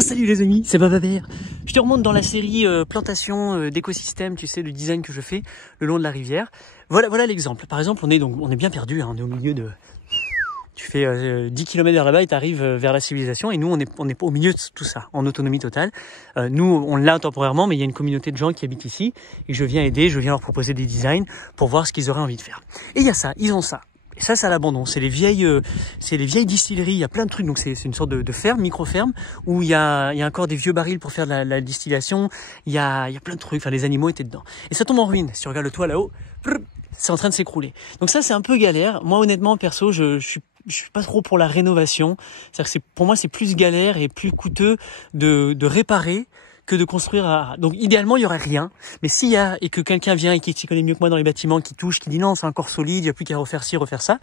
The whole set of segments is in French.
Salut les amis, c'est Bababert. Je te remonte dans la série plantation d'écosystèmes, tu sais, le design que je fais le long de la rivière. Voilà l'exemple. Par exemple, on est bien perdu, hein, on est au milieu de... Tu fais 10 km vers là-bas et tu arrives vers la civilisation. Et nous, on est au milieu de tout ça, en autonomie totale. Nous, on l'a temporairement, mais il y a une communauté de gens qui habitent ici. Et je viens aider, je viens leur proposer des designs pour voir ce qu'ils auraient envie de faire. Et il y a ça, ils ont ça. Et ça, c'est à l'abandon. C'est les vieilles distilleries. Il y a plein de trucs. Donc, c'est une sorte de ferme, micro-ferme, où il y a encore des vieux barils pour faire de la distillation. Il y a plein de trucs. Enfin, les animaux étaient dedans. Et ça tombe en ruine. Si tu regardes le toit là-haut, c'est en train de s'écrouler. Donc ça, c'est un peu galère. Moi, honnêtement, perso, je suis pas trop pour la rénovation. C'est-à-dire que pour moi, c'est plus galère et plus coûteux de réparer que de construire. Donc idéalement il y aurait rien, mais s'il y a et que quelqu'un vient et qui s'y connaît mieux que moi dans les bâtiments, qui touche, qui dit non c'est encore solide, il n'y a plus qu'à refaire ci, refaire ça.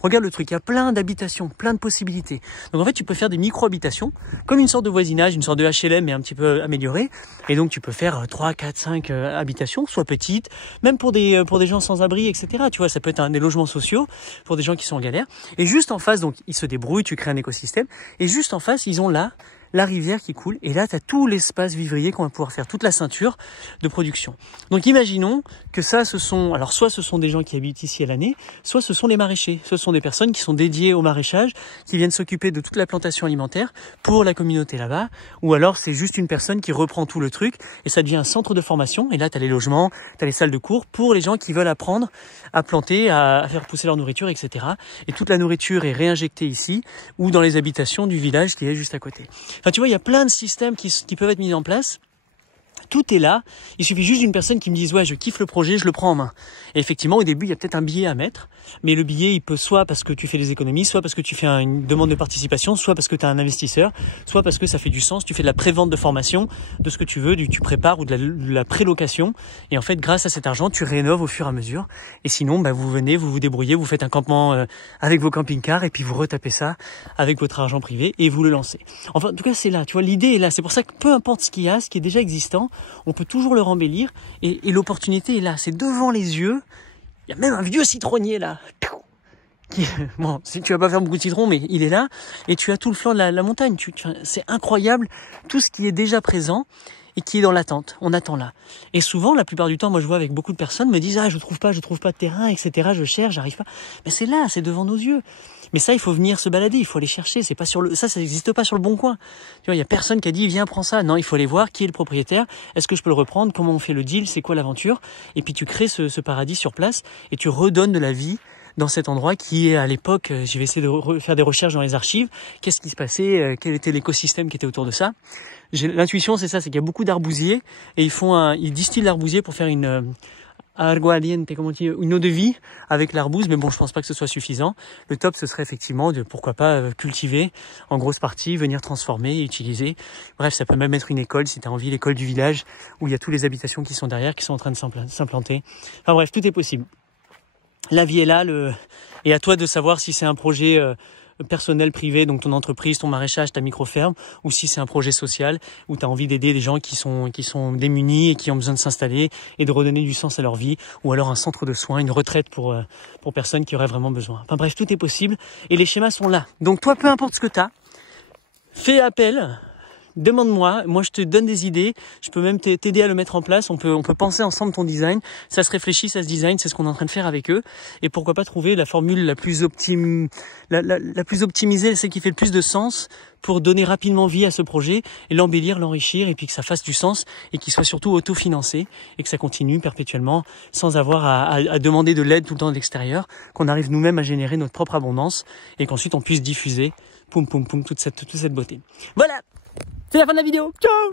Regarde le truc, il y a plein d'habitations, plein de possibilités. Donc en fait tu peux faire des micro-habitations, comme une sorte de voisinage, une sorte de HLM mais un petit peu amélioré. Et donc tu peux faire 3, 4, 5 habitations, soit petites, même pour des gens sans abri, etc. Tu vois, ça peut être des logements sociaux pour des gens qui sont en galère. Et juste en face, donc ils se débrouillent, tu crées un écosystème. Et juste en face, ils ont là la rivière qui coule, et là tu as tout l'espace vivrier qu'on va pouvoir faire, toute la ceinture de production. Donc imaginons que ça, soit ce sont des gens qui habitent ici à l'année, soit ce sont les maraîchers, ce sont des personnes qui sont dédiées au maraîchage, qui viennent s'occuper de toute la plantation alimentaire pour la communauté là-bas, ou alors c'est juste une personne qui reprend tout le truc, et ça devient un centre de formation, et là tu as les logements, tu as les salles de cours, pour les gens qui veulent apprendre à planter, à faire pousser leur nourriture, etc. Et toute la nourriture est réinjectée ici, ou dans les habitations du village qui est juste à côté. Enfin, tu vois, il y a plein de systèmes qui peuvent être mis en place. Tout est là. Il suffit juste d'une personne qui me dise « Ouais, je kiffe le projet, je le prends en main. » Et effectivement, au début, il y a peut-être un billet à mettre. Mais le billet, il peut soit parce que tu fais des économies, soit parce que tu fais une demande de participation, soit parce que tu as un investisseur, soit parce que ça fait du sens. Tu fais de la pré-vente de formation, de ce que tu veux, tu prépares ou de la pré-location. Et en fait, grâce à cet argent, tu rénoves au fur et à mesure. Et sinon, vous venez, vous vous débrouillez, vous faites un campement avec vos camping-cars et puis vous retapez ça avec votre argent privé et vous le lancez. Enfin, en tout cas, c'est là. Tu vois, l'idée est là. C'est pour ça que peu importe ce qu'il y a, ce qui est déjà existant, on peut toujours le rembellir et l'opportunité est là, c'est devant les yeux. Il y a même un vieux citronnier là. Bon, tu vas pas faire beaucoup de citron, mais il est là et tu as tout le flanc de la montagne. C'est incroyable tout ce qui est déjà présent et qui est dans l'attente. On attend là. Et souvent, la plupart du temps, moi je vois avec beaucoup de personnes me disent je trouve pas de terrain, etc. Je cherche, j'arrive pas. Mais c'est là, c'est devant nos yeux. Mais ça, il faut venir se balader, il faut aller chercher. C'est pas ça n'existe pas sur le bon coin. Tu vois, il y a personne qui a dit viens prends ça. Non, il faut aller voir qui est le propriétaire. Est-ce que je peux le reprendre? Comment on fait le deal? C'est quoi l'aventure? Et puis tu crées ce paradis sur place et tu redonnes de la vie dans cet endroit qui est à l'époque, je vais essayer de faire des recherches dans les archives. Qu'est-ce qui se passait? Quel était l'écosystème qui était autour de ça? L'intuition, c'est ça, c'est qu'il y a beaucoup d'arbousiers et ils distillent l'arbousier pour faire une aguardiente, une eau de vie avec l'arbouze, mais bon, je pense pas que ce soit suffisant. Le top, ce serait effectivement de, pourquoi pas, cultiver en grosse partie, venir transformer et utiliser. Bref, ça peut même être une école, si tu as envie, l'école du village, où il y a toutes les habitations qui sont derrière, qui sont en train de s'implanter. Enfin bref, tout est possible. La vie est là, et à toi de savoir si c'est un projet personnel, privé, donc ton entreprise, ton maraîchage, ta micro-ferme, ou si c'est un projet social où tu as envie d'aider des gens qui sont démunis et qui ont besoin de s'installer et de redonner du sens à leur vie, ou alors un centre de soins, une retraite pour personnes qui auraient vraiment besoin. Enfin bref, tout est possible et les schémas sont là. Donc toi, peu importe ce que tu as, fais appel. Demande-moi, moi je te donne des idées, je peux même t'aider à le mettre en place, on peut penser ensemble ton design, ça se réfléchit, ça se design, c'est ce qu'on est en train de faire avec eux, et pourquoi pas trouver la formule la plus optimisée, celle qui fait le plus de sens pour donner rapidement vie à ce projet et l'embellir, l'enrichir, et puis que ça fasse du sens et qu'il soit surtout autofinancé et que ça continue perpétuellement sans avoir à demander de l'aide tout le temps de l'extérieur, qu'on arrive nous-mêmes à générer notre propre abondance et qu'ensuite on puisse diffuser, toute cette beauté. Voilà! C'est la fin de la vidéo. Ciao!